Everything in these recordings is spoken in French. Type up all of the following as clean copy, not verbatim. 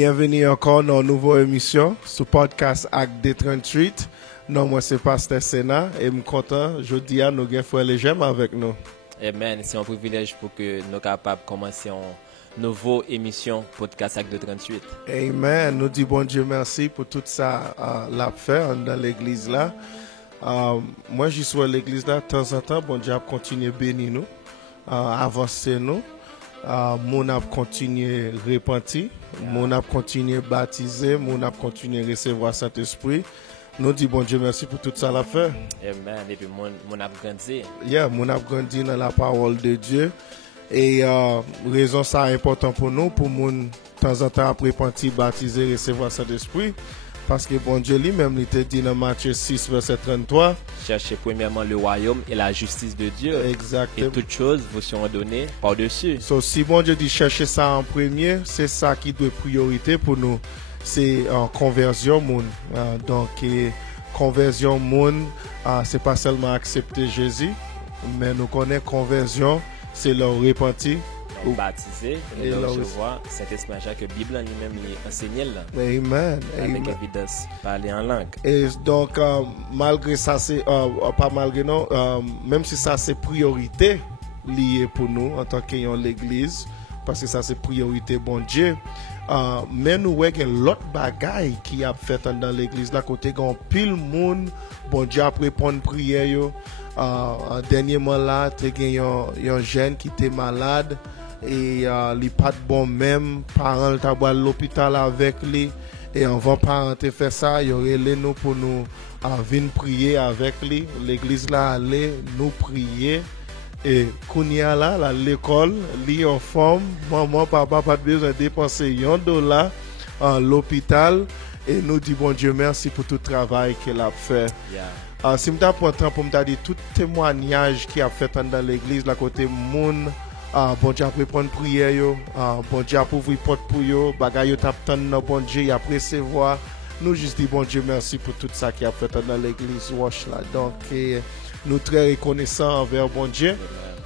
Bienvenue encore dans une nouvelle émission sur podcast Acte D38. Non, moi c'est Pasteur Sénat et je suis content. Aujourd'hui, nous avons frère Legem avec nous. Amen. C'est un privilège pour que nous capables de commencer une nouvelle émission podcast Acte D38. Amen. Nous disons bon Dieu merci pour tout ça l'a fait dans l'église là. Moi, j'y suis à l'église là de temps en temps. Bon Dieu a continué à bénir nous, avancer nous. Mon a continué à repentir, mon a continué à baptiser, mon a continué à recevoir Saint-Esprit. Nous disons bon Dieu merci pour tout ça l'a fait. Amen. Et puis mon a grandi. Mon a grandi dans la parole de Dieu. Et raison ça est important pour nous, pour mon de temps en temps après repentir, baptiser, recevoir Saint-Esprit. Parce que bon Dieu lui-même, il te dit dans Matthieu 6, verset 33. Cherchez premièrement le royaume et la justice de Dieu. Exactement. Et toutes choses vous seront données par-dessus. So, si bon Dieu dit chercher ça en premier, c'est ça qui doit être priorité pour nous. C'est conversion monde. Donc, conversion monde, c'est pas seulement accepter Jésus, mais nous connaissons conversion, c'est leur repentir. Ou baptisé, et nous recevoir Saint-Esprit que la Bible lui-même enseigne là. Amen. Avec évidence, parler en langue. Et donc, malgré ça, c'est pas malgré non, même si ça c'est priorité liée pour nous en tant qu'ayant l'église, parce que ça c'est priorité bon Dieu. Mais nous voyons l'autre bagaille qui a fait dans l'église là côté quand pile monde bon Dieu a répondre prière yo. Dernièrement là, tu as un jeune qui était malade. Et il pas de bon même parents t'a à l'hôpital avec lui et avant parents te fait ça il aurait les nous pour nous venir prier avec lui l'église là aller nous prier et kounia là l'école li en forme maman papa pas besoin de dépenser $1 à l'hôpital et nous dit bon Dieu merci pour tout le travail qu'il a fait. Si m'ta prend temps pour me dire tout témoignage qui a fait dans l'église là côté moun bon Dieu a répondre prière yo, bon Dieu a ouvrir porte pour yo, bagay yo t'a tendre bon Dieu a recevoir. Nous juste dit bon Dieu merci pour tout ça qui a fait dans l'église Wash là. Donc nous très reconnaissants envers bon Dieu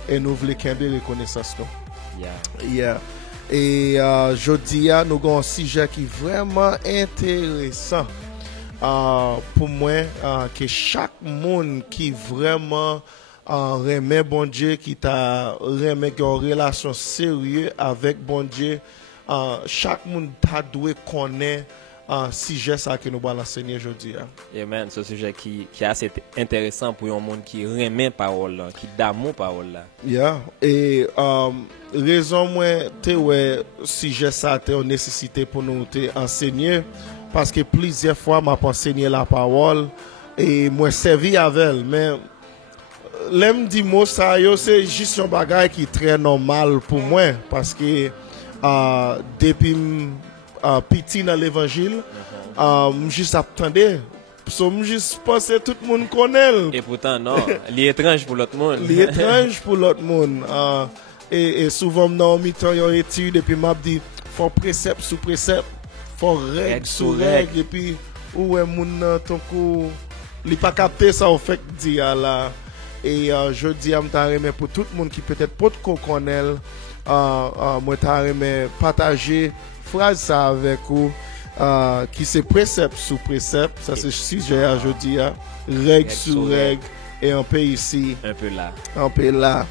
et nous voulons qu'il y ait reconnaissance nous. Et aujourd'hui nous avons un sujet qui est vraiment intéressant pour moi que chaque monde qui vraiment remet bon Dieu qui t'a remet une relation sérieuse avec bon Dieu chaque monde t'a doit connaître sujet ça que nous allons enseigner aujourd'hui. Amen. Ce sujet qui est assez intéressant pour un monde qui remet parole là, qui d'amour parole là. Et raison moi te ouais sujet ça te une nécessité pour nous te enseigner parce que plusieurs fois m'a enseigné la parole et moi servi avec elle mais l'aime dit mot ça yo c'est juste un bagage qui est très normal pour moi parce que depuis petit dans l'évangile juste attendais juste penser tout le monde connaît et pourtant non il est étrange pour l'autre monde et souvent dans mi-temps yo étude et puis m'a dit faut précepte sous précepte faut règle sous règle et puis où est mon ton coup il pas capté ça au fait dit là. Et je dis à m'ta pour tout le monde qui peut-être pas de connaît moi t'a partager phrase ça avec vous qui c'est précepte sous précepte ça c'est sujet à jeudi règle sous règle et un peu ici un peu là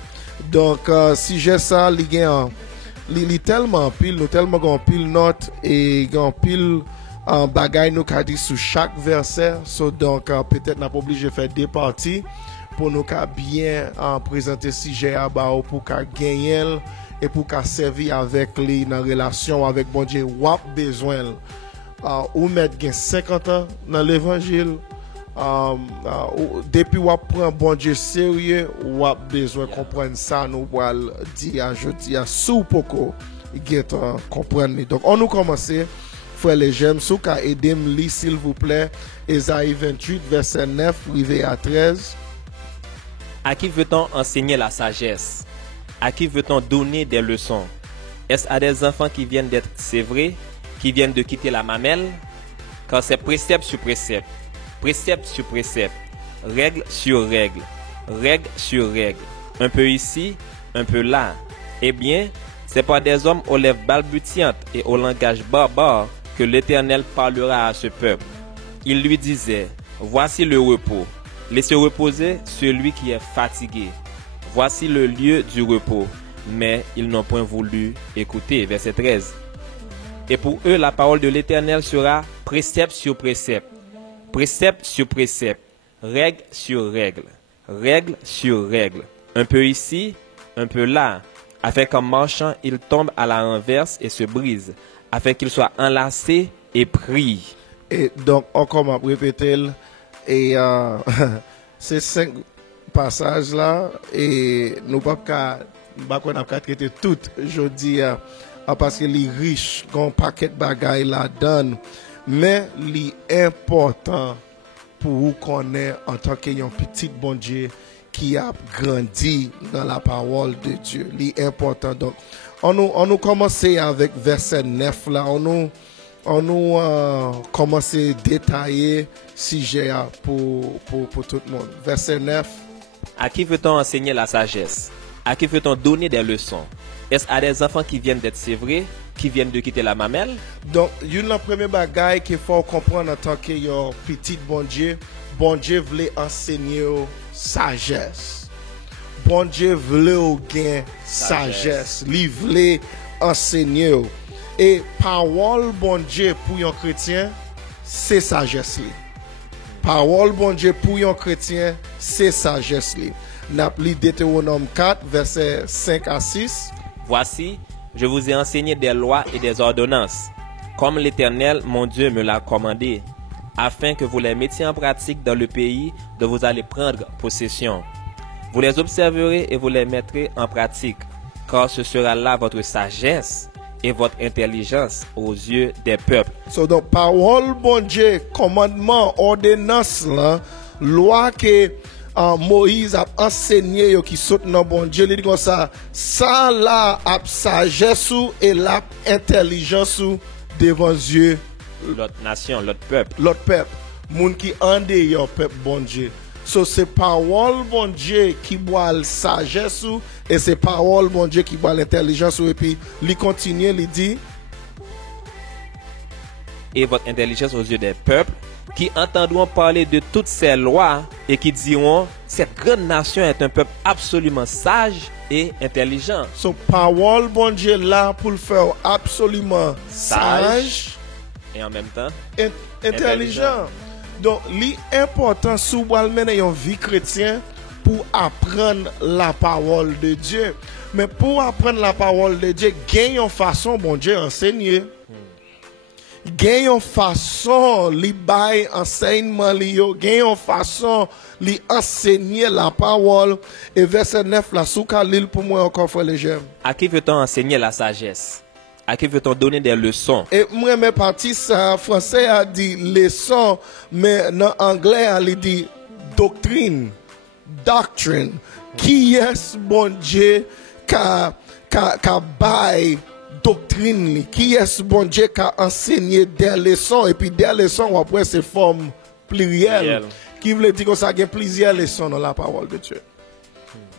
donc sujet ça li tellement pile nous tellement grand pile note et grand pile bagaille nous qu'a dit sous chaque verset donc peut-être n'a pas obligé faire deux parties pour nous bien présenter sujet à bas pour qu'a gagner et pour qu'a servir avec lui dans relation avec bon Dieu ou a besoin ou mettre 50 ans dans l'évangile depuis ou prend bon Dieu sérieux ou a besoin comprendre ça nous va dire aujourd'hui sous poko comprendre donc on nous commencer frère les j'aime sous qu'a aider me lire s'il vous plaît Ésaïe 28 verset 9 arrivé à 13. À qui veut-on enseigner la sagesse? À qui veut-on donner des leçons? Est-ce à des enfants qui viennent d'être sévrés, qui viennent de quitter la mamelle? Car c'est précepte sur précepte, précepte sur précepte, règle sur règle, règle sur règle, un peu ici, un peu là. Eh bien, C'est par des hommes aux lèvres balbutiantes et au langage barbare que l'Éternel parlera à ce peuple. Il lui disait, voici le repos. Laissez reposer celui qui est fatigué. Voici le lieu du repos. Mais ils n'ont point voulu écouter. Verset 13. Et pour eux, la parole de l'Éternel sera précepte sur précepte, précepte sur précepte, règle sur règle, règle sur règle. Un peu ici, un peu là, afin qu'en marchant, ils tombent à la renverse et se brisent, afin qu'ils soient enlacés et pris. Et donc, encore m'a répété, et ces 5 passages là, et nous ne pouvons pas traiter tout, je dis, parce que les riches, ont un paquet de bagailles là donne, mais l'important pour vous connaître en tant qu'un petit bon Dieu qui a grandi dans la parole de Dieu. L'important. Donc, on nous commence avec verset 9 là, on nous commence à détailler sujet pour tout le monde. Verset 9. À qui veut-on enseigner la sagesse? À qui veut-on donner des leçons? Est-ce à des enfants qui viennent d'être sévrés, qui viennent de quitter la mamelle? Donc, une la première bagaille qu'il faut comprendre en tant que petit bon Dieu voulait enseigner sagesse. Bon Dieu voulait gagner sagesse. Il voulait enseigner. Et parole bon Dieu pour un chrétien, c'est sagesse. Parole bon Dieu pour un chrétien, c'est sagesse. N'a lu Deutéronome 4, versets 5 à 6. Voici, je vous ai enseigné des lois et des ordonnances, comme l'Éternel, mon Dieu, me l'a commandé, afin que vous les mettiez en pratique dans le pays dont vous allez prendre possession. Vous les observerez et vous les mettrez en pratique, car ce sera là votre sagesse et votre intelligence aux yeux des peuples. So, donc, parole bon Dieu, commandement, ordonnance, là, loi que Moïse a enseigné qui saute dans bon Dieu, il dit comme ça là a sagesse et la intelligence devant Dieu. L'autre nation, l'autre peuple. L'autre peuple, moun qui en dehors peuple bon Dieu. So c'est parole bon Dieu qui boit la sagesse et c'est parole bon Dieu qui boit l'intelligence et puis il continue, il dit et votre intelligence aux yeux des peuples qui entendront parler de toutes ces lois et qui diront cette grande nation est un peuple absolument sage et intelligent. So parole bon Dieu là pour le faire absolument sage et en même temps intelligent. Donc l'important sous mener une vie chrétienne pour apprendre la parole de Dieu. Mais pour apprendre la parole de Dieu, gagne une façon bon Dieu enseigner. Gagne une façon li bay enseignement li yo, gagne une façon li enseigner la parole. Et verset 9 là sous Khalil pour moi encore frère les j'aime. À qui veut-on enseigner la sagesse? À qui veut-on donner des leçons? Et moi mes parties ça français a dit leçon mais en anglais il dit doctrine. Qui est bon Dieu ka bay doctrine, qui est bon Dieu qui a enseigné des leçons, et puis des leçons après c'est forme plurielle, qui veut dire que ça a plusieurs leçons dans la parole de Dieu.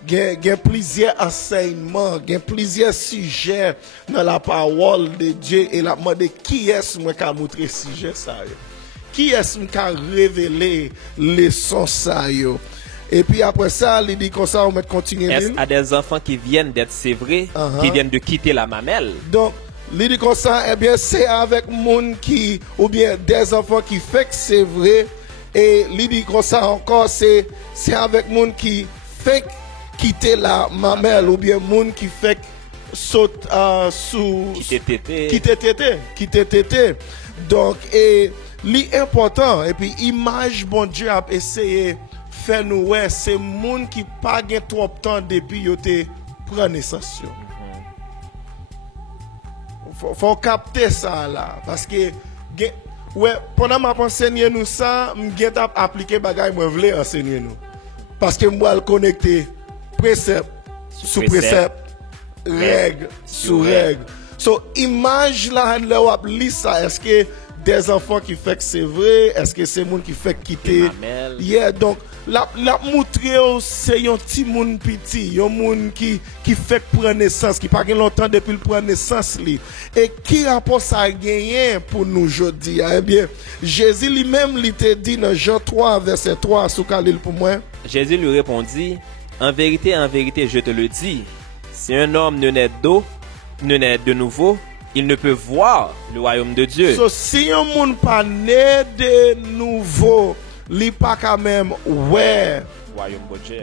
Il y a plusieurs enseignements, il y a plusieurs sujets dans la parole de Dieu, et la demande qui est-ce qui a montré sujet ça? Qui est-ce qui a révélé leçons ça? Et puis après ça, il dit comme ça, on va continuer. Est-ce à des enfants qui viennent d'être sévrés, qui viennent de quitter la mamelle? Donc, il dit comme ça, eh bien, c'est avec monde qui, ou bien des enfants qui fait que c'est vrai. Et il dit comme ça encore, c'est avec monde qui fait quitter la mamelle, ou bien monde qui fait saute sous. Quitter tété. Donc, et l'important, et puis, image, bon Dieu a essayé. Fait nous ouais c'est monde qui pas gain trop temps depuis yo te prend naissance. Faut capter ça là parce que ouais pendant m'a enseigner nous ça m'gain t'a appliquer bagay moi vle enseigner nous parce que moi le connecter précepte sous précepte règle sous règle. So image là on lit ça est-ce que des enfants qui fait que c'est vrai, est-ce que c'est monde qui fait quitter? Yeah, donc la montrer c'est un petit monde petit, un monde qui fait prendre naissance, qui pas longtemps depuis le prendre naissance li. Et qui rapport ça gagné pour nous aujourd'hui? Eh bien, Jésus lui-même lui te dit dans Jean 3 verset 3 sous Khalil pour moi. Jésus lui répondit, en vérité, je te le dis, si un homme ne naît de nouveau, il ne peut voir le royaume de Dieu. So, si un monde pas né de nouveau, li pas quand même ouais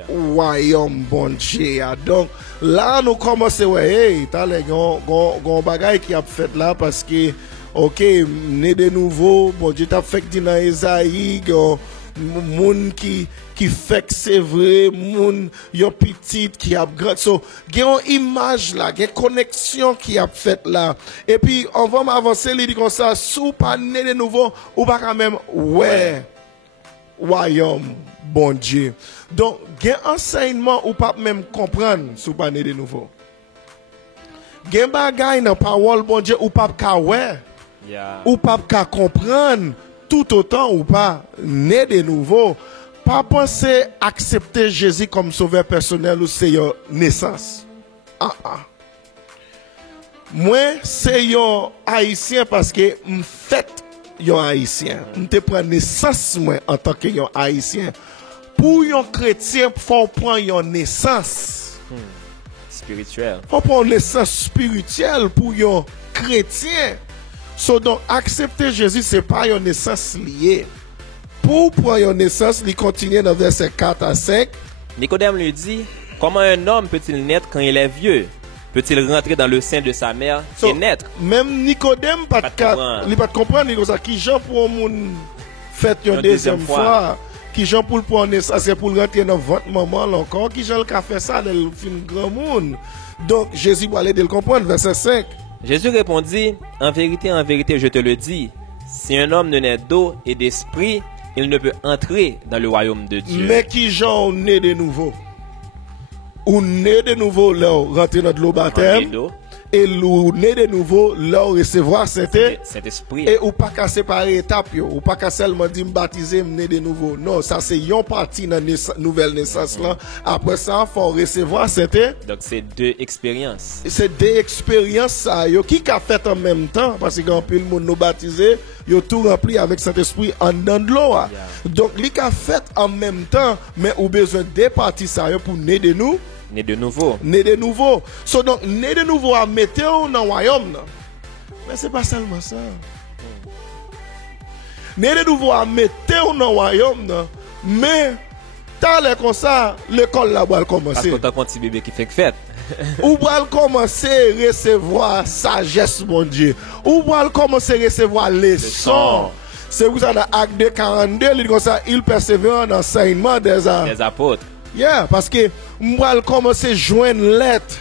royaume bon Dieu. Donc là nous commençons ouais, hey, t'as les gon bagay qui a fait là parce que OK, né de nouveau, bon Dieu t'a fait dit dans Isaïe, moun qui fait que c'est vrai, moun yon petit qui a grand. So, gen une image là, gen connexion qui a fait là. Et puis on va m'avancer, il dit comme ça, sous pas né de nouveau ou pas quand même ouais royaume bon Dieu. Donc gen enseignement ou pas même comprendre sous pas né de nouveau. Gen bagay dans parole bon Dieu ou pas ka ouais. Ou pas ka comprendre tout autant ou pas né de nouveau. Pas penser accepter Jésus comme sauveur personnel ou c'est une naissance. Moi, c'est un haïtien parce que je fait un haïtien. Je te prends naissance moi en tant que un haïtien. Pour un chrétien, il faut prendre une naissance spirituelle. Il faut prendre une naissance spirituelle pour un chrétien. Donc, accepter Jésus, ce n'est pas une naissance liée. Pour prendre une naissance, il continue dans verset 4 à 5. Nicodème lui dit, comment un homme peut-il naître quand il est vieux? Peut-il rentrer dans le sein de sa mère et naître? Même Nicodème, il ne peut pas comprendre qui Jean pour un monde fait une deuxième fois. Qui Jean pour prendre naissance, c'est pour rentrer dans votre maman encore. Qui Jean a fait ça dans le film Grand Monde. Donc, Jésus va aller de le comprendre, verset 5. Jésus répondit, en vérité, je te le dis, si un homme ne naît d'eau et d'esprit, il ne peut entrer dans le royaume de Dieu. Mais qui Jean né de nouveau? Ou né de nouveau, là, rentrer dans l'eau baptême. Et ou né de nouveau, là, recevoir Saint-Esprit. Et ou pas qu'à séparer étape, ou pas qu'à seulement dire baptiser, né de nouveau. Non, ça c'est une partie dans la nouvelle naissance là. Après ça, il faut recevoir Saint-Esprit. Donc c'est deux expériences. C'est deux expériences ça, qui a fait en même temps, parce que quand le monde nous baptisé, yo tout rempli avec Saint-Esprit en dedans de l'eau. Donc, li a fait en même temps, mais ou besoin de parties ça pour né de nous. Né de nouveau. Né de nouveau. So, donc, né de nouveau à mettre dans le royaume. Mais c'est pas seulement ça. Né de nouveau à mettre dans le royaume. Mais, t'as l'air comme ça, l'école là va commencer. Parce que t'as un petit bébé qui fait que fête. Ou va commencer à recevoir sagesse, mon Dieu. Ou va commencer à recevoir leçons. C'est vous ça dans Acte 2, 42, il dit comme ça, il persévère dans l'enseignement des apôtres. Yeah, parce que moi commencer à joindre lettre.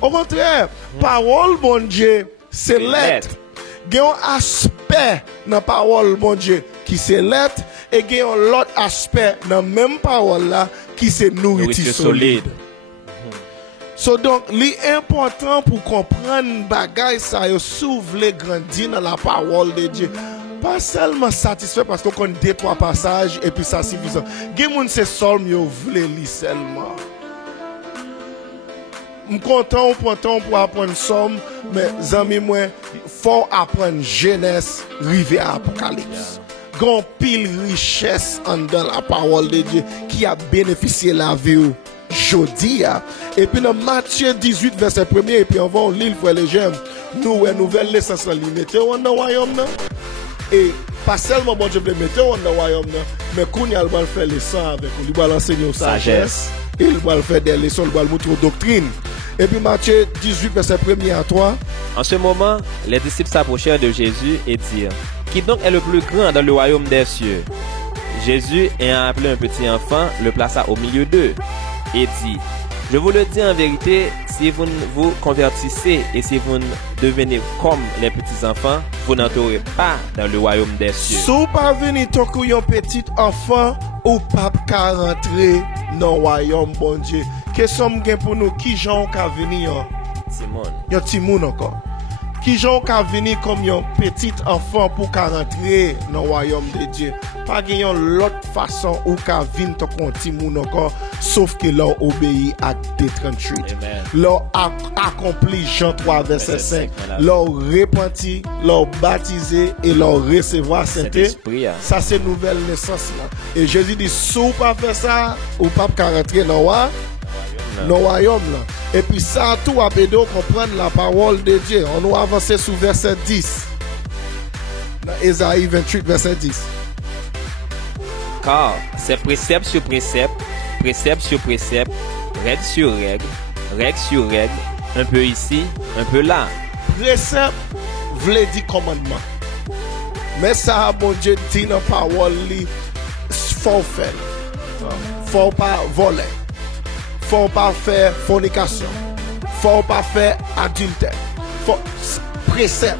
Au contraire, parole bon Dieu, c'est lettre. Il y a un aspect dans la parole bon Dieu qui c'est lettre et il y a un autre aspect dans la même parole là qui c'est nourriture solide. So donc, l'important pour comprendre bagay ça yo s'ouvre grandir dans la parole de Dieu. Pas seulement satisfait parce qu'on connaît 2-3 passages et puis ça suffisant. Gen moun se psalm yo vle li seulement. M'content on prend temps pour apprendre psalm, mais zami moi faut apprendre Genèse, rive à Apocalypse. Grand pile richesse en dans la parole de Dieu qui a bénéficié la vie jodi. Et puis dans Matthieu 18 verset 1 et puis on va en lire frère les j'aime. Nous une nouvelle naissance la limite on dans royaume là. Et pas seulement bon Dieu peut mettre on dans royaume là, mais qu'on y a va faire les sang avec lui va l'enseigner sagesse, il va faire des leçons, il va montrer doctrine. Et puis Matthieu 18 verset 1 à 3. En ce moment, les disciples s'approchèrent de Jésus et dirent: Qui donc est le plus grand dans le royaume des cieux? Jésus, ayant appelé un petit enfant, le plaça au milieu d'eux et dit: Je vous le dis en vérité, si vous ne vous convertissez et si vous ne devenez comme les petits enfants, vous n'entrerez pas dans le royaume des cieux. Si vous pas venir tant que un petit enfant, ou pas qu'à rentrer dans le royaume bon Dieu. Qu'est-ce que pour nous qui gens qui venir? Simon. Yo Timoun encore. Qui gens ka venir comme un petit enfant pour ka rentrer dans le royaume de Dieu. Pas gagnant l'autre façon ou ka vinn ton konti moun encore sauf que leur obéit à D38. Leur accompli Jean 3 verset 5. Leur repenti, leur baptisé et leur recevoir Saint-Esprit. Ça c'est nouvelle naissance là. Et Jésus dit si ou pas faire ça ou pas ka rentrer dans le royaume là. Et puis ça tout a aidé à comprendre la parole de Dieu. On va avancer sur verset 10. Dans Ésaïe 28 verset 10. Car c'est précepte sur précepte, précepte sur précepte, règle sur règle, règle sur règle, un peu ici, un peu là. Précepte veut dire commandement. Mais ça bon Dieu dit dans la parole li faut faire. Faut pas voler. Faut pas faire fornication. Faut pas faire adultère. Faut précepte.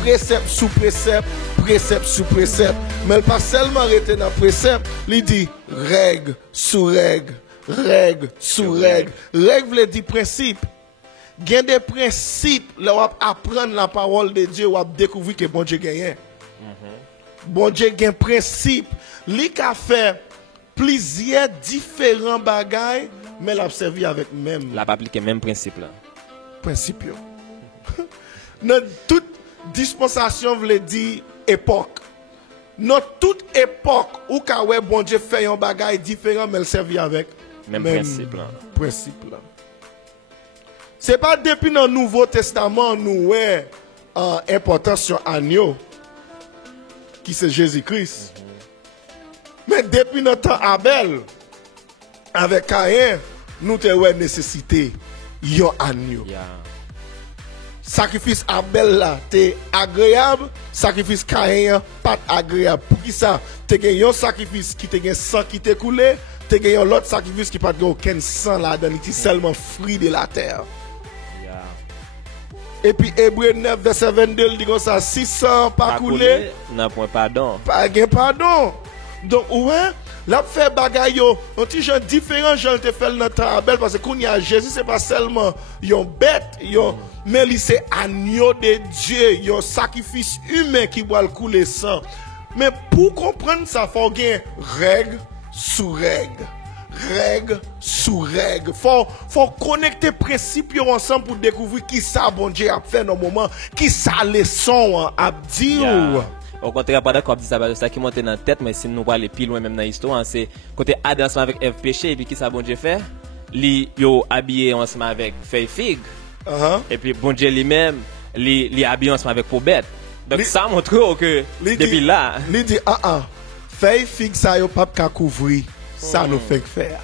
Précepte sous précepte, précepte sous précepte. Mais pas seulement arrêter dans précepte, il dit règle sous règle, règle sous règle. Règle veut dire principe. Il y a des principes, là, on apprendre la parole de Dieu, on découvrir que bon Dieu gagne. Bon Dieu gagne principe. Il a fait plusieurs différents bagailles, mais l'a servi avec même. L'a appliqué même principe là. Principe. Dans toute dispensation veut dire époque. Dans toute époque où quand bon Dieu fait un bagaille différent, mais il servi avec même principe là. Principe là. C'est pas depuis dans le Nouveau Testament nous avons importance sur agneau qui c'est Jésus-Christ. Mais depuis notre temps Abel, avec Caïn, nous avons nécessité d'un agneau. Sacrifice Abel là, c'est agréable, sacrifice Caïn pas agréable. Pour qui ça? Tu as un sacrifice qui te sang qui te coulé, tu as l'autre sacrifice qui pas aucun sang là-dedans, qui seulement fruit de la terre. Et puis Hébreu 9 verset 22 il dit comme ça, si sang pas coulé, n'a point pardon. Pas gain pardon. Donc ouais, là fait bagaille yo, un petit genre différent gens te fait dans temps Abel parce que quand il y a Jésus c'est pas seulement yon bête, yon mais c'est agneau de Dieu, un sacrifice humain qui doit couler sang. Mais pour comprendre ça, faut gain règle sous règle. Règle sous règle. Faut connecter principes ensemble pour découvrir qui ça bon Dieu a fait dans le moment, qui ça leçon a dit. Au contraire, pas d'accord, ça qui monte dans la tête, mais si nous allons aller plus loin même dans l'histoire, c'est côté Adam avec Ève péché, et puis qui ça bon Dieu fait? Li yo habillé ensemble avec feuille figue. Et puis bon Dieu lui-même, li habillé ensemble avec peau bête. Donc ça montre que depuis là, il dit feuille figue ça yo pas qu'à couvrir. Ça nous fait faire.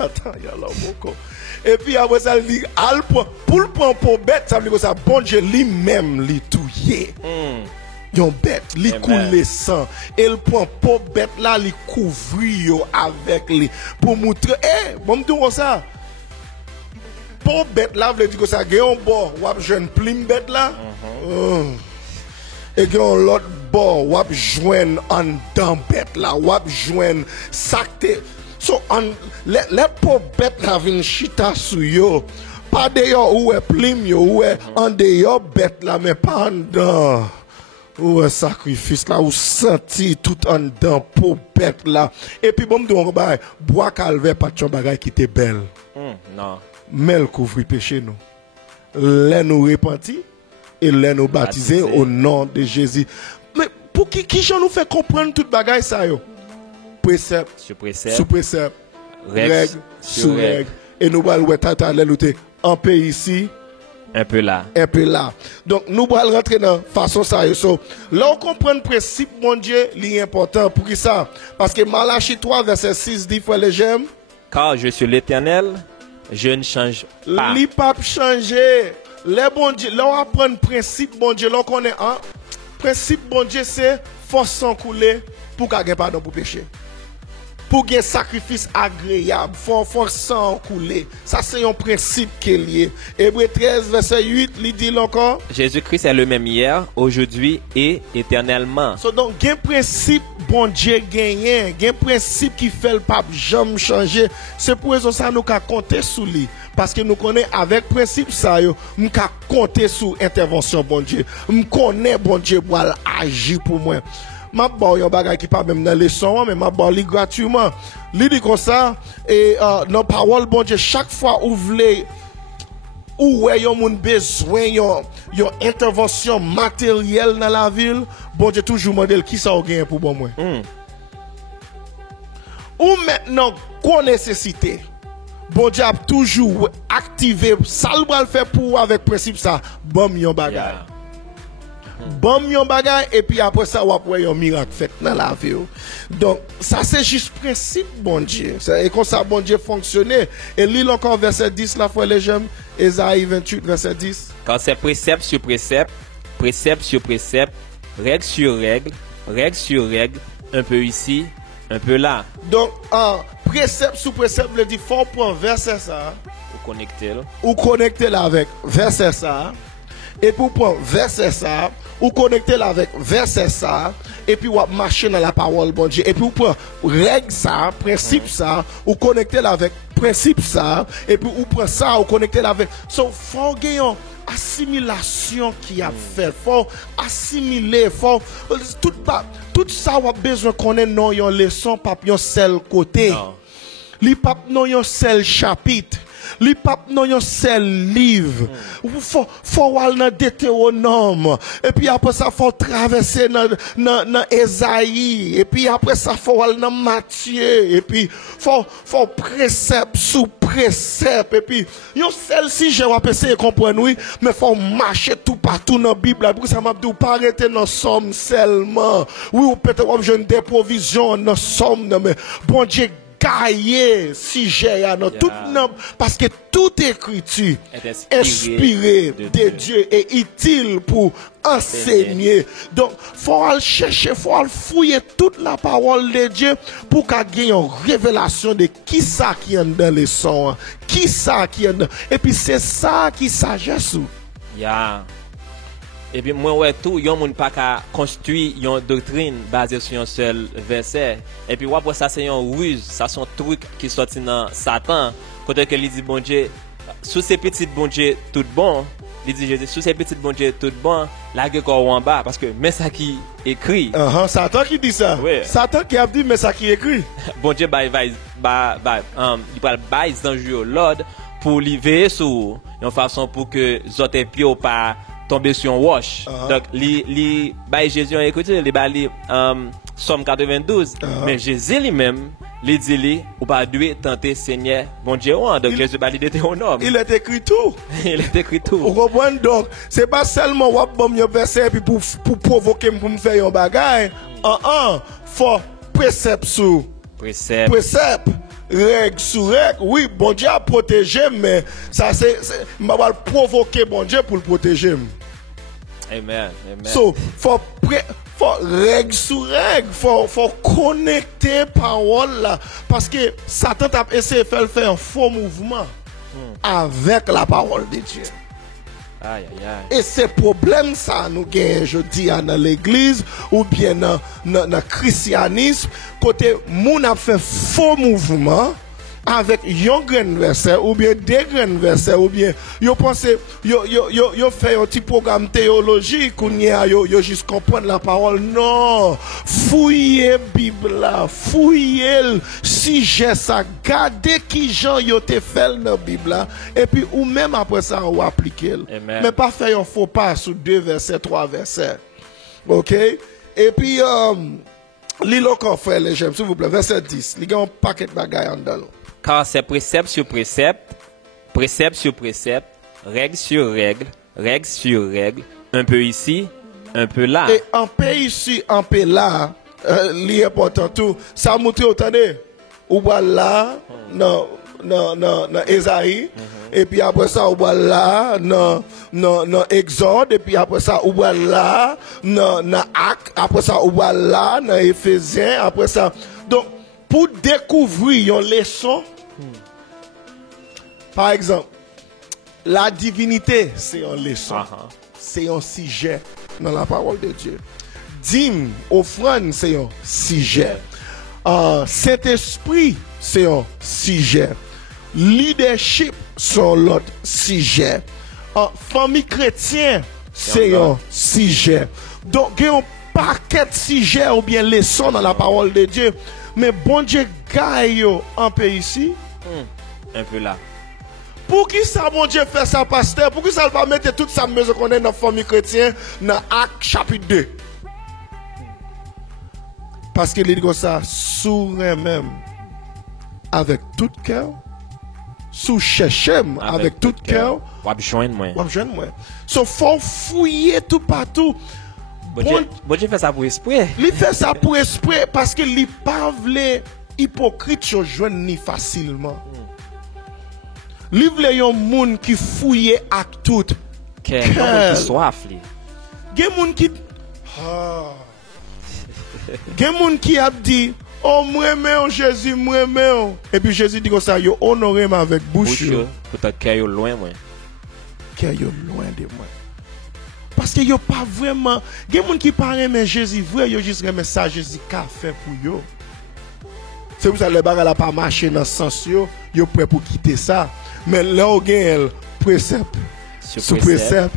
Attends, il y a là beaucoup. Et puis après ça, il dit, pour le prendre pour bête, ça veut dire que ça, bon Dieu lui-même, lui touillé. Yon bête, lui coule sang. Et le prend pour bête là, lui couvrir avec lui. Pour montrer, bon, me dire ça. Pour bête là, veut dire que ça, il y a un bon, ou un jeune plim bête là. Et que l'autre bord wap joindre en dans bête là wap joindre sakte so les pauvres bêtes là vinn chita sou yo pas d'ailleurs ou est plim yo ou est en dehors bête là mais pas en dedans ou un sacrifice là ou senti tout en dedans pour bête là et puis bon me bail bois calvaire pas ton bagay qui était belle non mais le couvre péché nous les nous repentis et les nous baptiser au nom de Jésus. Mais pour qui j'en nous fait comprendre toute bagaille ça yo? Précepte sur précepte, sous précepte, règle sur règle. Et nous allons tata l'élouté un peu ici, un peu là. Un peu là. Donc nous allons rentrer dans façon ça yo. So, là on comprend le principe mon Dieu, li important pour qui ça? Parce que Malachie 3 verset 6 dit frère les j'aime. Car je suis l'Éternel, je ne change pas. Li pas changer. Les bon Dieu, là on apprend le principe bon Dieu, là on connaît un principe bon Dieu c'est force sans couler pour qu'il y ait pardon pour péché. pour un sacrifice agréable, faut sang couler. Ça c'est un principe qui est lié. Hébreux 13 verset 8, il dit encore Jésus-Christ est le même hier, aujourd'hui et éternellement. So donc un principe bon Dieu gagné, un principe qui fait le pape jamais changer. C'est pour ça que nous ka compter sur lui parce que nous connaissons avec principe ça yo, nous ka compter sur intervention bon Dieu. Nous connaît bon Dieu pour agir pour moi. M'a bon yon bagay qui pas même dans leçon mais m'a bon li gratuitement. Li dit comme ça et dans parole bon Dieu chaque fois ou vle ou ouais yon moun besoin yon intervention matérielle dans la ville, bon Dieu toujours mandel qui ça ou gagne pour bon moi. Ou maintenant qu'on nécessité. Bon Dieu a toujours activé ça le bral faire pour avec principe ça bon yon bagay. Bon yon bagay et puis après ça on va yon miracle fait dans la vie. Donc ça c'est juste principe bon Dieu. Et comme ça bon Dieu fonctionner et lis encore verset 10 la fois les j'aime Ésaïe 28 verset 10. Quand c'est précepte sur précepte, précepte sur précepte, règle sur règle, règle sur règle, un peu ici, un peu là. Donc précepte sur précepte veut dire faut prendre verset ça ou connecter là avec verset ça. Et pour prendre verset ça, ou connecter là avec verset ça, et puis ou marcher dans la parole bon Dieu, et puis ou prendre règle ça, principe ça, ou connecter là avec principe ça, et puis ou prendre ça, ou connecter là avec. So, faut gagner assimilation qui a fait, faut assimiler, faut tout ça ou a besoin connaître non yon leçon pas yon seul côté. Li pas non yon seul chapitre. Li pape non yon seul livre. Faut aller dans Deutéronome. Et puis après ça faut traverser dans Ésaïe. Et puis après ça faut aller dans Matthieu. Et puis faut précepte sous précepte. Et puis yon seul si j'ai essayer comprendre oui, mais faut marcher tout partout dans la Bible. Pour ça m'a dit pas arrêter dans Somme seulement. Oui, ou peut-être j'ai des provisions dans Somme mais bon Dieu cahier si j'ai tout parce que toute écriture est inspirée de Dieu et utile pour enseigner. Donc faut aller chercher, faut aller fouiller toute la parole de Dieu pour qu'il y ait une révélation de qui ça qui est dans les sons, qui ça qui est dans. Et puis c'est ça qui sagesse. Et puis moi ouais tout yon moun pas ka construire une doctrine basée sur un seul verset. Et puis après ça c'est une ruse, ça son truc qui sorti dans Satan. Quand que il dit bon Dieu sous ces petites bon Dieu tout bon, il dit Jésus sous ces petites bon Dieu tout bon, la gueule en bas parce que mais ça qui écrit. Satan qui dit ça. Oui. Satan qui a dit mais ça qui écrit. Bon Dieu il va bailler dans jeu Lord pour lui veiller sur une façon pour que autres pieds pas tomber sur un wash. Donc li bail Jésus en écouté li bail Somme 92 mais Jésus lui-même li dit li ou pas dû tenter Seigneur bon Dieu donc Jésus bail Deutéronome. Il est écrit tout. Il est écrit tout. Vous comprenez donc c'est pas seulement ou bon un verset puis pour provoquer pour me faire un bagage. Faut précepte sur précepte. Règle sur règle, oui, bon Dieu a protégé, mais ça c'est m'a provoquer bon Dieu pour le protéger. Amen. So, faut règle sur règle, faut connecter parole là, parce que Satan a essayé de faire un faux mouvement avec la parole de Dieu. Et c'est problème ça nous gagne je dis dans l'église ou bien dans le christianisme côté moun a fait faux mouvement avec un grand verset ou bien deux grands versets ou bien yo pense yo fait un petit programme théologique ou yo juste comprendre la parole non fouiller Bible là fouiller si j'ai ça garder qui Jean yo te fait dans Bible là et puis ou même après ça on appliquer mais pas faire un faux pas sur 2 versets 3 versets. OK et puis lis encore frère les j'aime s'il vous plaît verset 10 il y a un paquet de bagaille en dedans. Car c'est précepte sur précepte, précepte sur précepte, règle sur règle, règle sur règle, un peu ici, un peu là. Et un peu ici, un peu là, l'important tout, ça montre autant de, ou là, dans Ésaïe, et puis après ça, ou là, dans Exode, et puis après ça, ou dans Actes, après ça, ou là, dans Éphésiens, après ça. Donc, pour découvrir une leçon, par exemple, la divinité, c'est une leçon. C'est un sujet dans la parole de Dieu. Dîme, offrande, c'est un sujet. Saint-Esprit, c'est un sujet. Leadership, c'est l'autre sujet. Famille chrétienne, c'est un sujet. Donc, il y a un paquet de sujets ou bien leçons dans la parole de Dieu. Mais bon Dieu, gagne un peu ici. Un peu là. Pour qui ça, bon Dieu, fait ça, pasteur? Pour qui ça ne va pas mettre toute sa maison qu'on est dans la famille chrétienne dans Acte chapitre 2? Parce qu'il dit comme ça, sous même avec tout cœur, sous chercher avec tout cœur, ou joindre moi. So, faut fouiller tout partout. Bon Dieu fait ça pour esprit. Il fait ça pour esprit parce qu'il n'est pas hypocrite sur joindre ni facilement. Il veut un monde qui fouille à tout. Qui soif. Il y a un monde qui. Il y a un monde qui a dit, oh, moi, Jésus, moi. Et puis Jésus dit comme ça, yo honoré avec bouche. Peut-être qu'il y a loin, moi. Qu'il y a loin de moi. Parce que yo pas vraiment. Il y a des gens qui parlent mais Jésus vrai, yo juste remet ça Jésus qu'a fait pour yo. C'est pour ça que le bagage n'a pas marché dans ce sens yo prêt pour quitter ça. Mais là on gagne précepte sous précepte.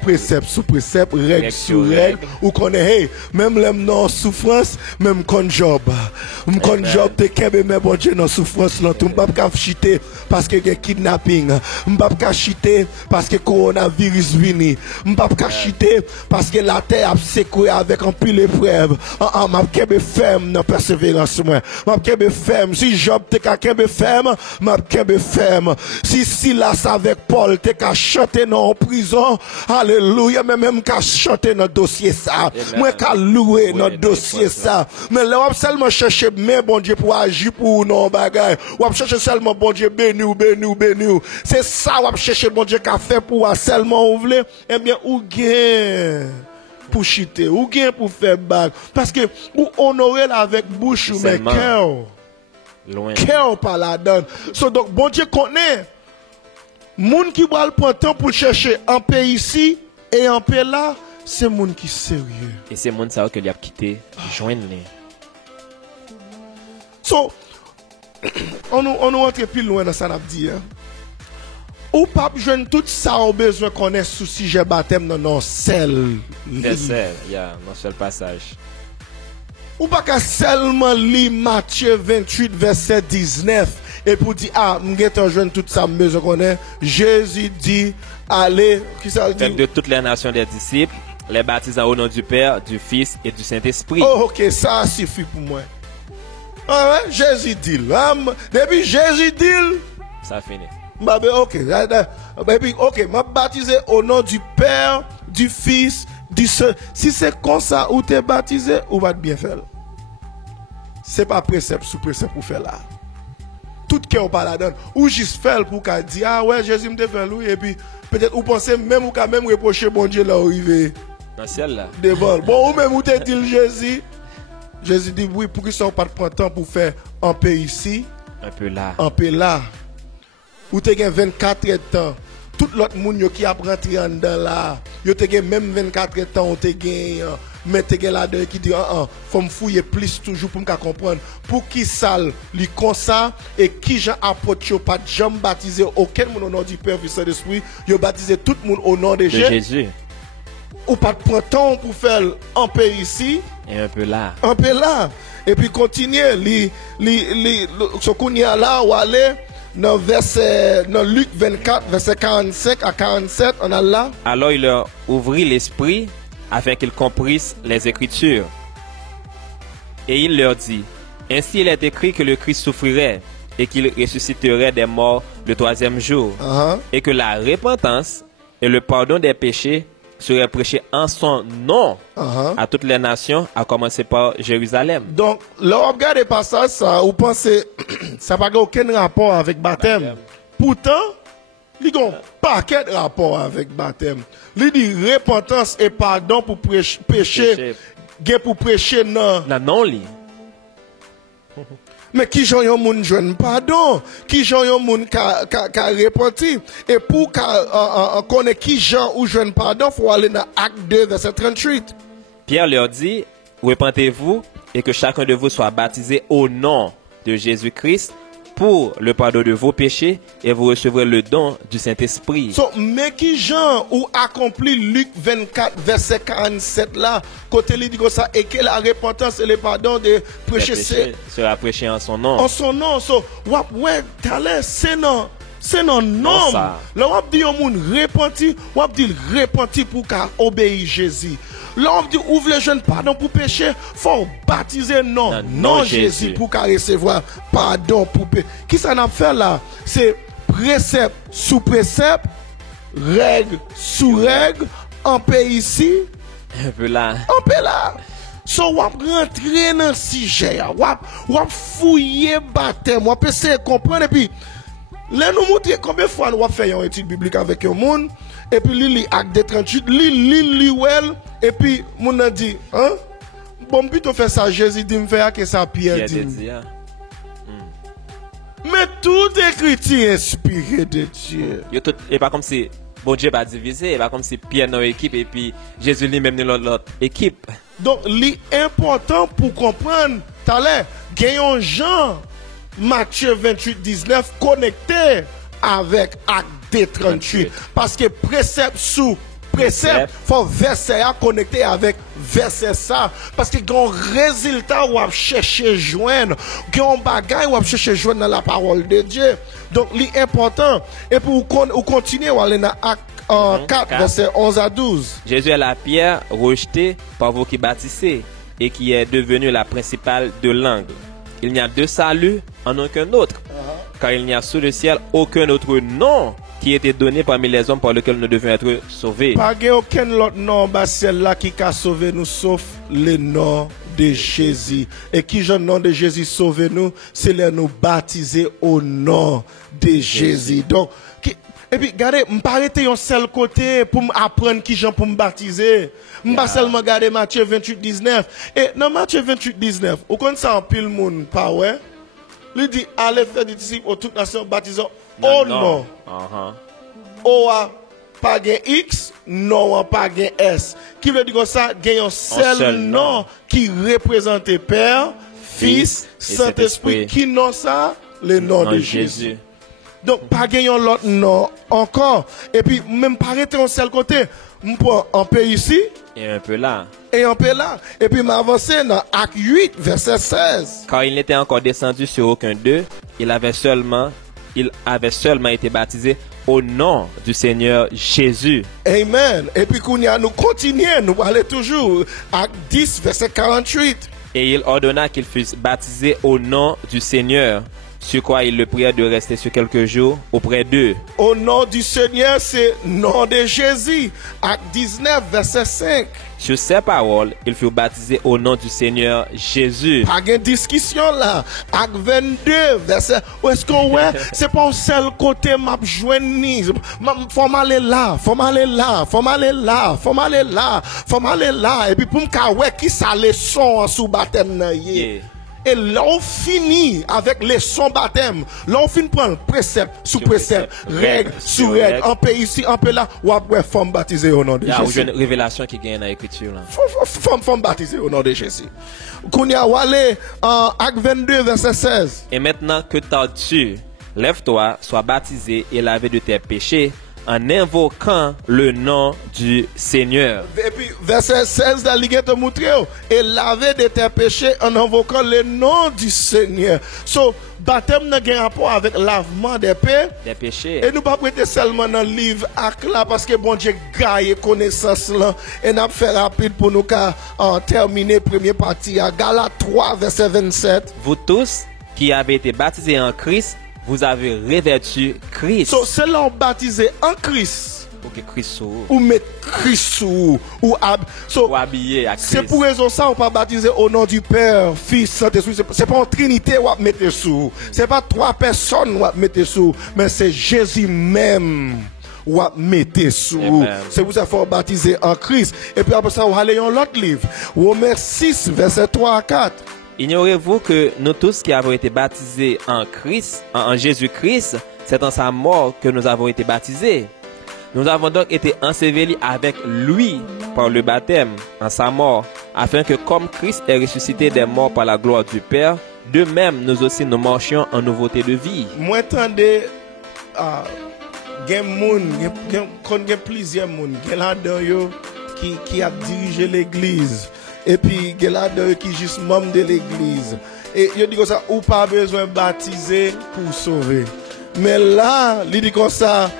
Précepte sous précepte, règle sur règle, ou qu'on est, même l'homme dans souffrance, même qu'on job. Qu'on job, te kebe, mais bon Dieu, dans souffrance, là, tout, m'pas pas chiter parce que y a kidnapping, m'pas pas chiter parce que coronavirus vini, m'pas pas chiter parce que la terre a secoué avec un pile épreuve. M'pas kebe ferme dans persévérance, moi. M'pas kebe ferme, si Job te ka kebe ferme, m'pas kebe ferme. Si Silas avec Paul te ka chanter dans prison, alléluia, mais même qu'à chanter notre dossier ça, moi qu'à louer notre dossier ça. Mais là, on seulement chercher, mais bon Dieu, pour agir pour nos bagages. On chercher seulement bon Dieu, béni. C'est ça, on chercher bon Dieu qu'a fait pour seulement ouvrir. Eh bien, ou gain pour chiter, ou gain pour faire bague. Parce que, ou honorer avec bouche, mais cœur. Cœur pas la donne. So, donc, bon Dieu connaît. Moun qui va prendre temps pour chercher un peu ici et un peu là, c'est moun qui sérieux. Et c'est moun ça que lui a quitté, joindre. So, on nous rentre plus loin dans ça n'a dit. Ou pas joindre tout ça au besoin qu'on ait sous sujet baptême dans nos seul. Dans seul passage. Ou pas qu'à seulement lire Matthieu 28 verset 19. Et pour dire, m'gète jeune tout ça, besoin qu'on est. Jésus dit, allez, qui ça dit? De toutes les nations des disciples, les baptisant au nom du Père, du Fils et du Saint-Esprit. Oh, ok, ça suffit pour moi. Ah ouais, Jésus dit, depuis Jésus dit, ça finit. Ok, ok, m'a baptisé au nom du Père, du Fils, du Saint. Si c'est comme ça, où t'es baptisé, ou va bien faire. C'est pas précepte sous précepte pour faire là. Tout cœur pas la donne ou juste faire pour qu'à dire ah ouais Jésus me fait lui et puis peut-être ou pensez même ou quand même reprocher bon Dieu là arrivé dans ciel là devant bon ou même ou te dit Jésus dit oui pour qu'ils sont pas prendre temps pour faire un peu ici un peu là ou te gain 24 heures de temps tout l'autre monde qui a rentré en dedans là yo te gain même 24 heures de temps on te gain mais te gain là-dedans qui dit faut me fouiller plus toujours pour me comprendre pour qui ça li comme ça et qui Jean approche pas jamais baptiser aucun monde au nom du Père du Saint-Esprit yo baptiser tout le monde au nom de Jésus ou pas prendre temps pour faire un peu ici et un peu là et puis continuer ce qu'on y a là ou aller dans Luc 24 verset 45 à 47 on a là alors il leur ouvrit l'esprit afin qu'ils comprissent les Écritures. Et il leur dit, ainsi il est écrit que le Christ souffrirait et qu'il ressusciterait des morts le 3e jour. Et que la repentance et le pardon des péchés seraient prêchés en son nom à toutes les nations, à commencer par Jérusalem. Donc, là, on regarde le passage, ça, vous pensez, ça n'a aucun rapport avec baptême. Pourtant, il y a un paquet de rapports avec baptême. Il dit repentance et pardon pour péché. Pour prêcher non. Non, li. Mais qui j'en yon moun joine pardon, qui j'en yon moun ka repenti, et pour connaître qui j'en ou joine pardon, faut aller dans Acte 2 verset 38. Pierre leur dit, repentez-vous et que chacun de vous soit baptisé au nom de Jésus-Christ pour le pardon de vos péchés et vous recevrez le don du Saint-Esprit. So, mais qui Jean ou accompli Luc 24 verset 47 là, côté lui dit comme ça, et que la repentance et le pardon de prêcher sera prêché en son nom. En son nom. So, ouais, c'est non. C'est non nom. Là, on dit au monde repenti, on dit repenti pour qu'à obéir Jésus. Là, on dit ouvre les jeunes pardon pour péché, faut baptiser non Jésus pour qu'à recevoir pardon pour péché. Qui ça n'a fait là? C'est précepte sous précepte, règle sous règle, en paix ici, un peu là. En paix là. So, on rentrer dans le sujet, on fouiller baptême, on essayer de comprendre et puis là, nous montrons combien de fois nous avons fait une étude biblique avec un monde, et puis li Acte 38, li well, et puis moun a dit, hein? Bon, plutôt faire ça, Jésus dit, me faire que ça, Pierre dit. Mais tout écrit inspiré de Dieu. Et pas comme si bon Dieu va diviser, et pas comme si Pierre dans l'équipe, et puis Jésus lui-même dans l'autre équipe. Donc, l'important pour comprendre, t'as l'air, gagnons Jean. Matthieu 28, 19 connecté avec Acte 38. Parce que précepte sous précepte, faut verset à connecter avec verset ça. Parce que grand résultat ou à chercher joindre, grand bagage ou à chercher joindre dans la parole de Dieu. Donc, l'important, et pour continuer, on aller dans Acte 4, verset 11 à 12. Jésus est la pierre rejetée par vous qui bâtissez et qui est devenue la principale de l'angle. Il n'y a de salut en aucun autre, car il n'y a sous le ciel aucun autre nom qui a été donné parmi les hommes par lequel nous devons être sauvés. Pas aucun autre nom, celle-là qui a sauvé nous, sauf le nom de Jésus. Et qui le nom de Jésus sauve nous, c'est le nous baptiser au nom de Jésus. Donc, et puis, regardez, je ne pas arrêter un seul côté pour apprendre qui j'en pour me baptiser. Je ne pas seulement regarder Matthieu 28, 19. Et dans Matthieu 28, 19, au compte ça en pile monde, pas ouais? Il dit, allez faire des disciples aux toutes nations baptisant au nom. O a pas gain X, non a pas gain S. Qui veut dire que ça, gagne un seul nom qui représente Père, Fils, Saint-Esprit. Qui nom ça? Le nom de Jésus. Donc, pas gagner l'autre nom encore. Et puis, même pas arrêter un seul côté. Je prends un peu ici. Et un peu là. Et un peu là. Et puis, m'avancer dans Acte 8, verset 16. Car il n'était encore descendu sur aucun d'eux. Il avait seulement été baptisé au nom du Seigneur Jésus. Amen. Et puis, nous continuons. Nous allons toujours. Acte 10, verset 48. Et il ordonna qu'il fût baptisé au nom du Seigneur. Sur quoi il le pria de rester sur quelques jours auprès d'eux. Au nom du Seigneur, c'est nom de Jésus. Acte 19, verset 5. Sur ces paroles, il fut baptisé au nom du Seigneur Jésus. Pas de discussion là. Acte 22, verset. Où est-ce qu'on voit? C'est pas un seul côté m'a joindre. Faut m'aller là, faut m'aller là, faut m'aller là, faut m'aller là, faut m'aller là. Et puis pour me ouais qui ça leçon sous baptême là. Et là, on finit avec les sons baptême. Là, on finit prendre précepte sous précepte, règle sous règle. Un peu ici, un peu là. Ou après, femme baptisée au nom de Jésus. Il y a une révélation qui gagne dans l'écriture. Femme baptisée au nom de Jésus. Kounia Wale, Acte 22, verset 16. Et maintenant que t'as-tu, lève-toi, sois baptisé et lavé de tes péchés, en invoquant le nom du Seigneur. Et puis, verset 16, la ligue te montre, et laver de tes péchés en invoquant le nom du Seigneur. So, baptême n'a pas rapport avec lavement des péchés. Et nous pas prêter seulement dans le livre Acte là, parce que bon Dieu gagne connaissance là, et n'a fait rapide pour nous terminer première partie à Galates 3, verset 27. Vous tous qui avez été baptisés en Christ, vous avez revêtu Christ. So, c'est là baptisé en Christ. Ou mettre Christ sous. Ou habillé à Christ. C'est pour raison ça, on pas baptiser au nom du Père, Fils, Saint-Esprit. C'est pas en Trinité ou mettre sous. C'est pas trois personnes ou mettre sous. Mais c'est Jésus même ou mettre sous. C'est pour ça qu'il faut baptiser en Christ. Et puis après ça, on va aller dans l'autre livre. Romains 6, verset 3 à 4. Ignorez-vous que nous tous qui avons été baptisés en Christ, en Jésus-Christ, c'est en sa mort que nous avons été baptisés. Nous avons donc été ensevelis avec lui par le baptême en sa mort, afin que comme Christ est ressuscité des morts par la gloire du Père, de même nous aussi nous marchions en nouveauté de vie. Moi attendez gen plusieurs moun, gen la yo qui a dirigé l'église et puis gen la qui juste membre de l'église. Et yo dit comme ça ou pas besoin baptiser pour sauver. Mais là, il dit comme ça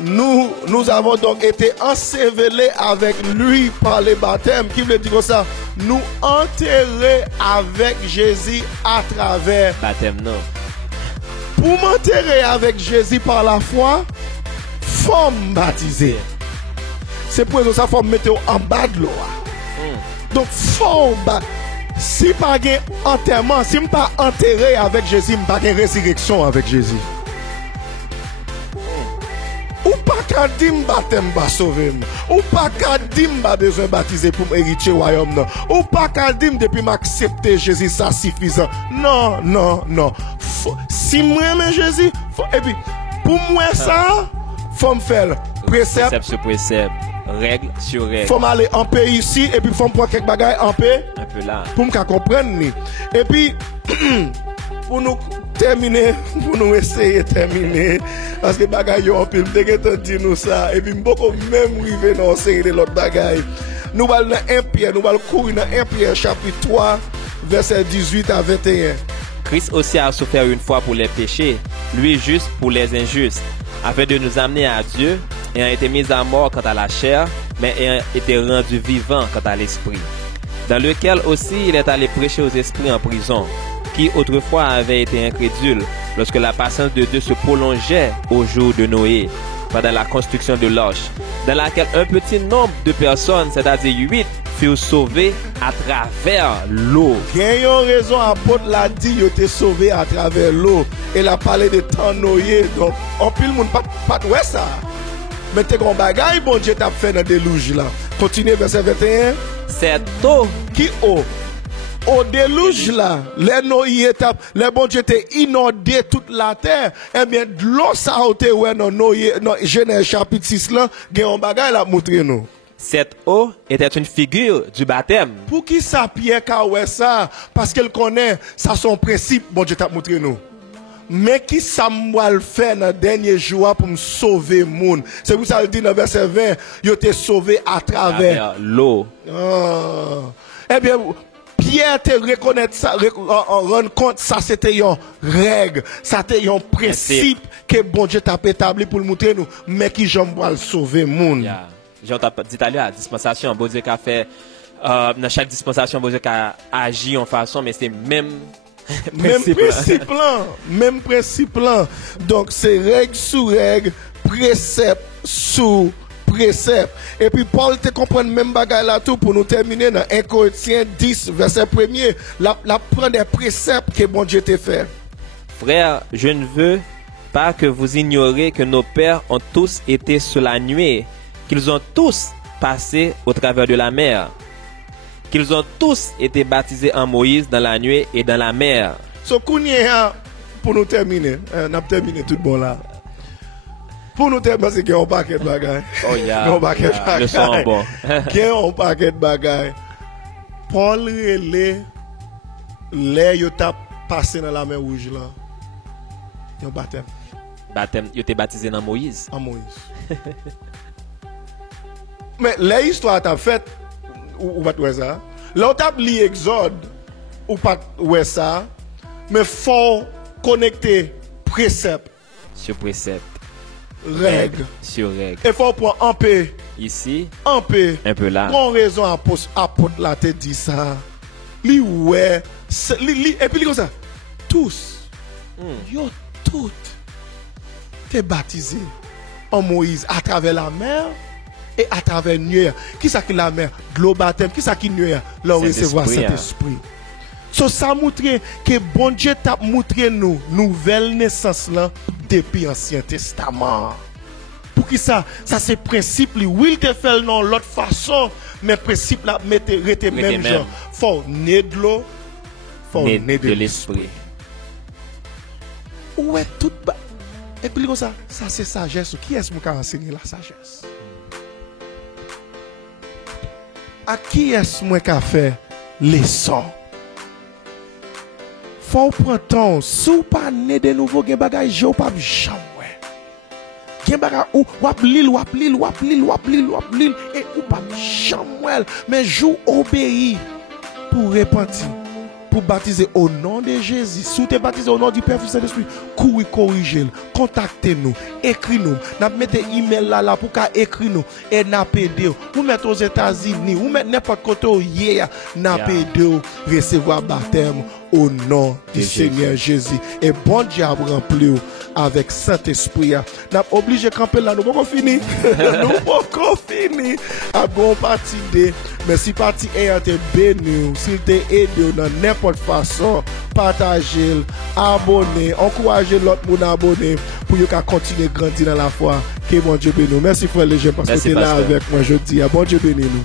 nous avons donc été ensevelés avec lui par le baptême, qui veut dire comme ça, nous enterrés avec Jésus à travers Baptême non. Pour m'enterrer avec Jésus par la foi, faut me baptiser. C'est pour ça qu'il faut me mettre en bas de l'eau. Donc faut si pas un enterrement, si je ne pas enterré avec Jésus, je ne pas une résurrection avec Jésus. Ou pas qu'à dire baptême va sauver. Ou pas qu'à dire besoin baptiser pour m'hériter au royaume. Ou pas qu'à dire depuis m'accepter Jésus ça suffisant. Non. Si moi j'aime Jésus, et puis pour moi ça, faut me faire précepte sur précepte, règle sur règle. Faut m'aller en paix ici et puis faut me prendre quelques bagages en paix. Un peu là. Pour me comprendre. Et puis pour nous terminer, pour nous essayer de terminer, parce que bagaille en pile, dès que tu dis nous ça, et puis beaucoup même arriver dans série de l'autre bagaille. Nous allons dans 1 Pierre, nous allons courir dans 1 Pierre chapitre 3, verset 18 à 21. Christ aussi a souffert une fois pour les péchés, lui juste pour les injustes, afin de nous amener à Dieu, ayant été mis à mort quant à la chair, mais ayant été rendu vivant quant à l'esprit, dans lequel aussi il est allé prêcher aux esprits en prison, qui autrefois avaient été incrédules lorsque la patience de Dieu se prolongeait au jour de Noé, pendant la construction de l'arche, dans laquelle un petit nombre de personnes, c'est-à-dire 8, furent sauvées à travers l'eau. Il y a une raison, apôtre l'a dit, il était sauvé à travers l'eau. Il a parlé de temps Noé, donc en pile le monde pas de ça. Mais t'es grand bagaille, bon Dieu t'a fait dans le déluge là. Continuez verset 21. Cette eau qui eau? Au déluge là, les Noé étapes, les bon Dieu t'es inondé toute la terre. Eh bien, de l'eau ça a été ouais dans Noé, dans Genèse chapitre 6 là, il y a un bagaille là montrer nous. Cette eau était une figure du baptême. Pour qui ça Pierre qu'a ouais ça? Parce qu'elle connaît ça son principe, bon Dieu t'a montré nous. Mais qui ça m'a le fait dans le dernier jour pour me sauver monde. C'est pour ça qu'il dit dans verset 20, il était sauvé à travers l'eau. Eh bien, Pierre te reconnaître ça, rendre compte ça c'était une règle, ça c'était un principe que bon Dieu t'a établi pour le montrer nous, mais qui j'aime le sauver monde. Jean t'a dit à la dispensation, bon Dieu qu'a fait dans chaque dispensation bon Dieu qu'a agi en façon, mais c'est même principe là. Donc c'est règle sous règle, précepte sous précepte. Et puis Paul te comprend même bagaille là tout pour nous terminer dans 1 Corinthiens 10 verset 1er, la prend des préceptes que bon Dieu t'a fait. Frères, je ne veux pas que vous ignoriez que nos pères ont tous été sous la nuée, qu'ils ont tous passé au travers de la mer, qu'ils ont tous été baptisés en Moïse dans la nuée et dans la mer. So Kounia, pour nous terminer, on a terminé tout bon là. Pour nous terminer, c'est qu'il y a un paquet de bagailles. Oh yeah, le son bon. Il y a un paquet de bagailles. Paul relais, l'air il t'a passé dans la mer rouge là. Il y a un baptême. Baptême, il était baptisé dans Moïse. En Moïse. Mais l'histoire t'a fait ou pas ouais ça. Là on t'a lu Exode ou pas ouais ça. Mais faut connecter précepte sur précepte, règle sur règle. Et faut prendre en paix ici, en paix, un peu là. Pour raison apôtre là te dit ça. Li ouais, et puis li comme ça. Tous yo toutes t'es baptisé en Moïse à travers la mer et à travers nuée. Qui ça qui la mer? De l'eau baptême. Qui ça qui nuée? Là recevoir cet esprit. So ça montre que bon Dieu t'a montré nous nouvelle naissance là depuis l'Ancien Testament. Pour qui ça c'est principe oui il te fait non l'autre façon mais principe là rete même genre. Faut né de l'eau, faut né né de l'esprit. Ouais, tout bas. Et puis comme ça c'est sagesse. Qui est-ce qui a enseigné la sagesse? À qui est-ce qui a fait leçon? Faut prendre temps, sous pas né de nouveau gen bagay je pas jamais. Gen bagay ou wap lil et ou pas jamais mais jou obéi pour repentir. Pour baptiser au nom de Jésus. Si vous êtes baptisé au nom du Père, Fils et Saint-Esprit, courez, corrigez-le, contactez-nous, écrivez-nous. Nous mettez email là pour qu'à écrire nous et nous aider. Vous mettez aux États-Unis, vous mettez n'importe côté où hier, nous aider recevoir baptême au nom du Seigneur Jésus. Et bon Dieu a rempli avec Saint-Esprit. Nous sommes obligés de camper là, nous ne pouvons pas finir. Nous ne pouvons pas finir. À bon parti de, mais si parti ayant été béni, s'il t'a aidé dans n'importe façon, partagez, abonnez, encouragez l'autre monde à abonner pour qu'il continue de grandir dans la foi. Que bon Dieu bénisse nous. Merci frère Léger parce que tu es là avec moi aujourd'hui. Bon Dieu bénisse nous.